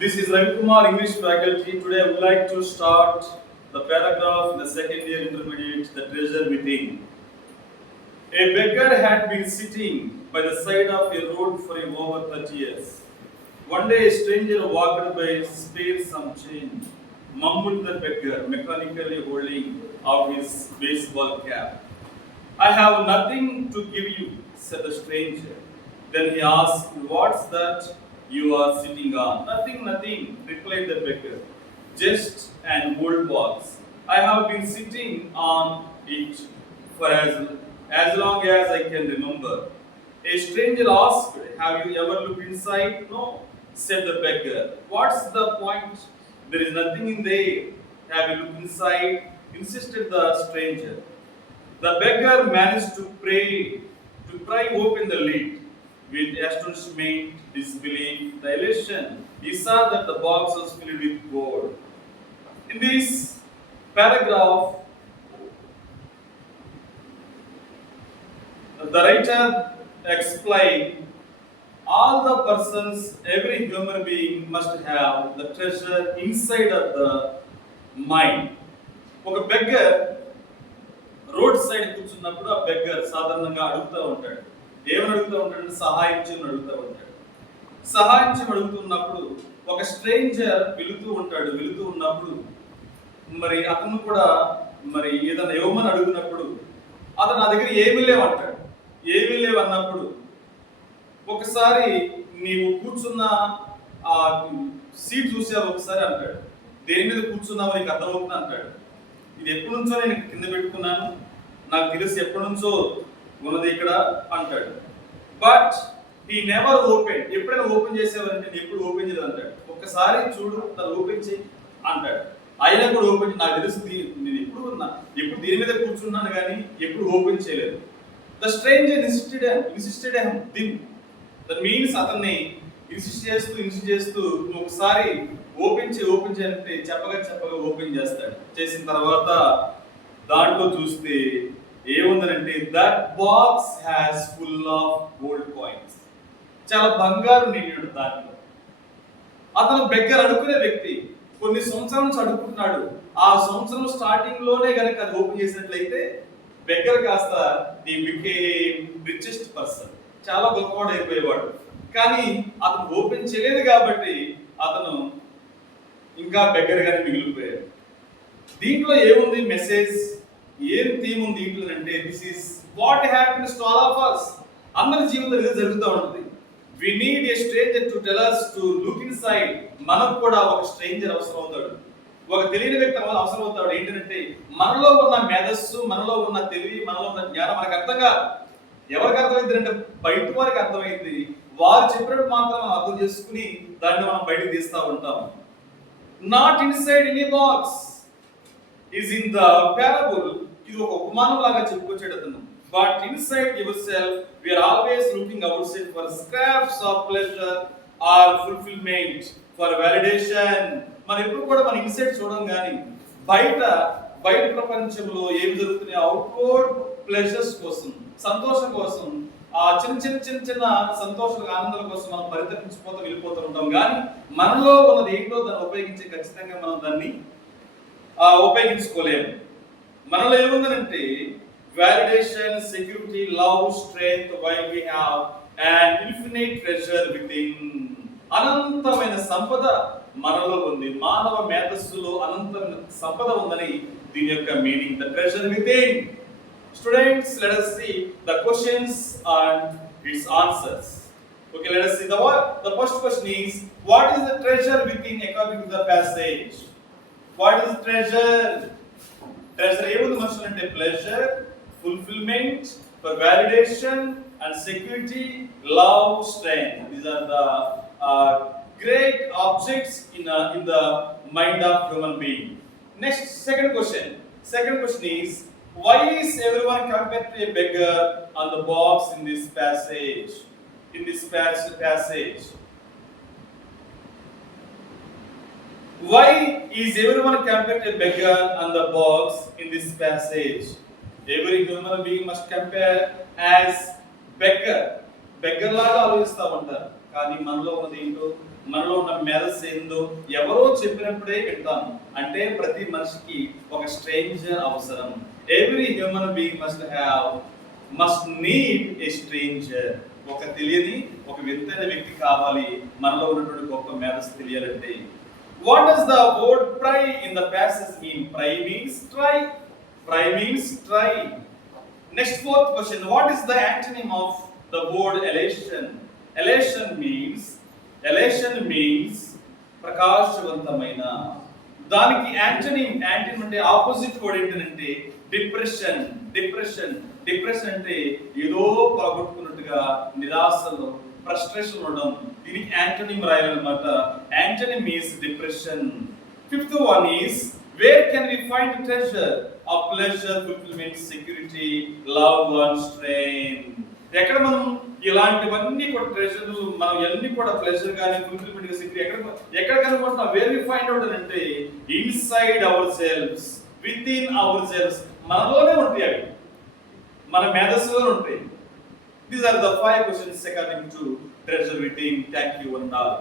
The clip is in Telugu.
This is Ravi Kumar, English faculty. Today I would like to start the paragraph in the second year intermediate, the treasure within. A beggar had been sitting by the side of a road for over 30 years. One day a stranger walked by, spared some change, mumbled the beggar, mechanically holding out his baseball cap. I have nothing to give you, said the stranger. Then he asked, what's that you are sitting on? Nothing, nothing, replied the beggar. Just an old box. I have been sitting on it for as long as I can remember. A stranger asked, have you ever looked inside? No, said the beggar. What's the point? There is nothing in there. Have you looked inside? Insisted the stranger. The beggar managed to pry open the lid. With astonishment, disbelief, the elation, he saw that the box was filled with gold. In this paragraph, the writer explained all the persons, every human being must have the treasure inside of the mind. ఒక beggar రోడ్ సైడ్ కూర్చున్నప్పుడు ఆ బెగ్గర్ సాధారణంగా అడుగుతూ ఉంటాడు. ఏమని అడుగుతూ ఉంటాడు? సహాయం చేయమని అడుగుతూ ఉంటాడు. సహాయం చేయమని అడుగుతున్నప్పుడు ఒక స్ట్రేంజర్ వెళుతూ ఉన్నప్పుడు మరి అతను కూడా మరి ఏదైనా ఇవ్వమని అడుగునప్పుడు అతను నా దగ్గర ఏమీ లేవంటాడు. ఏమీ లేవన్నప్పుడు ఒకసారి నీవు కూర్చున్న ఆ సీట్ చూసావు ఒకసారి అంటాడు. దేని మీద కూర్చున్నావు నీకు అర్థమవుతుంది అంటాడు. ఇది ఎప్పటి నుంచో నేను కింద పెట్టుకున్నాను, నాకు తెలిసి ఎప్పటి నుంచో ఉన్నది ఇక్కడ అంటాడు. బట్ ఈ నెవర్ ఓపెన్, ఎప్పుడైనా ఓపెన్ చేసేవారంటే నేను ఎప్పుడు ఓపెన్ చేయలేదు అంటాడు. ఒక్కసారి చూడు తను ఓపెన్ చేయి అంటాడు. అయినా కూడా ఓపెన్, నాకు తెలుసు నేను ఎప్పుడు దీని మీద కూర్చున్నాను కానీ ఎప్పుడు ఓపెన్ చేయలేదు. The stranger insisted then, that means అతన్ని ఇన్సిస్ట్ చేస్తూ ఒకసారి ఓపెన్ చేయాలంటే చెప్పగా ఓపెన్ చేస్తాడు. చేసిన తర్వాత దాంట్లో చూస్తే ఏముందనంటే that box has full of gold coins. చాలా బంగారు నిండు దాంట్లో. అతను బెగ్గర్ అడుక్కునే వ్యక్తి, కొన్ని సంవత్సరాల నుంచి అడుగుతున్నాడు. ఆ సంవత్సరం స్టార్టింగ్ లోనే కనుక అది ఓపెన్ చేసినట్లయితే బెగ్గర్ కాస్త ది బికేమ్ రిచెస్ట్ పర్సన్, చాలా గొప్పవాడు అయిపోయేవాడు. కానీ అతను ఓపెన్ చేయలేదు కాబట్టి అతను ఇంకా బెగ్గరగానే మిగిలిపోయాడు. దీంట్లో ఏముంది మెసేజ్, ఏం థీమ్ ఉంది దీంట్లో అంటే this is what happens to all of us. అందరి జీవితంలో ఇది జరుగుతూ ఉంటుంది. We need a stranger to tell us to look inside. మనకు కూడా ఒక స్ట్రేంజర్ అవసరం అవుతాడు, ఒక తెలియని వ్యక్తి అవసరం అవుతాడు. ఏంటంటే మనలో ఉన్న మేధస్సు, మనలో ఉన్న తెలివి, మనలో ఉన్న జ్ఞానం మనకు అర్థం కాదు. ఎవరికి అర్థమైంది అంటే బయట వారికి అర్థమైంది. వారు చెప్పినట్టు మాత్రం మనం అర్థం చేసుకుని దాన్ని మనం బయటకు తీస్తూ ఉంటాం. Not inside any box is in the parable. ఇది ఒక ఉపమానం లాగా చెప్పుకొచ్చాడు అతను. But inside yourself we are always looking outside for scraps of pleasure or fulfilment, for validation. మనం ఎప్పుడు కూడా మన ఇన్సైడ్ చూడం కానీ బయట ప్రపంచంలో ఏమి జరుగుతున్నాయి అవుట్వర్డ్ ప్లెజర్స్ కోసం, సంతోషం కోసం, ఆ చిన్న సంతోషాల ఆనందాల కోసం మనం పరితపించిపోతూ వెళ్ళిపోతూ ఉంటాం. కానీ మనలో ఉన్నది ఏంటో దాన్ని ఉపయోగించి ఖచ్చితంగా మనం దాన్ని ఉపయోగించుకోలేము. మనలో ఏముందనంటే validation, security, love, strength, while we have and infinite treasure within. అనంతమైన సంపద మనలో ఉంది. మానవ మేధస్సులో అనంతమైన సంపద ఉందని దీని యొక్క meaning, the treasure within. Students, let us see the questions and its answers. Okay, let us see the first question is, what is the treasure within according to the passage? What is treasure? Treasure ఏముంది మనుషులు అంటే pleasure, fulfillment, for validation and security, love, strength. These are the great objects in the mind of human being. Next, second question is, why is everyone compared to a beggar on the box in this passage? Why is everyone compared to a beggar on the box in this passage? Every human being must compare as beggar. Beggar లాగా ఆలోచిస్తూ ఉంటారు. కానీ మనలో ఉన్నది ఏంటో మనలో ఉన్న మేధస్సు ఏందో ఎవరో చెప్పినప్పుడే వింటాము. అంటే ప్రతి మనిషికి ఒక స్ట్రేంజర్ అవసరం. Every human being must need a stranger. ఒక తెలియని ఒక వింతైన వ్యక్తి కావాలి మనలో ఉన్నటువంటి గొప్ప మేధస్సు తెలియాలంటే. What does the word pry in the passage mean? Pry means try. Pry means try. Next, fourth question. What is the antonym of the word elation? Elation means ప్రకాశవంతమైన. దానికి యాంటోనిమ్ అంటే ఆపోజిట్ వర్డ్ ఏంటంటే డిప్రెషన్. డిప్రెషన్ అంటే ఏదో పోగొట్టుకున్నట్టుగా నిరాశలో ఫ్రస్ట్రేషన్ ఉండడం. దీనికి యాంటోనిమ్ రాయాలన్నమాట. Antonym is depression. Fifth one is where can we find treasure? ఆ pleasure, fulfilment, security, love and strain. ఎక్కడ మనం ఇలాంటివన్నీ కూడా ట్రెజర్లు, మనం ఇవన్నీ కూడా ప్లెజర్ కానీ ఫుల్ఫిల్మెంట్, సెక్యూరిటీ ఎక్కడ కనుకుంటున్నాం? వేర్ వి ఫైండ్ అవుట్ అంటే inside our selves, with in our selves. మనలోనే ఉంటాయి అవి, మన మేధస్సులోనే ఉంటాయి. These are the 5 questions according to treasure within. Thank you and all.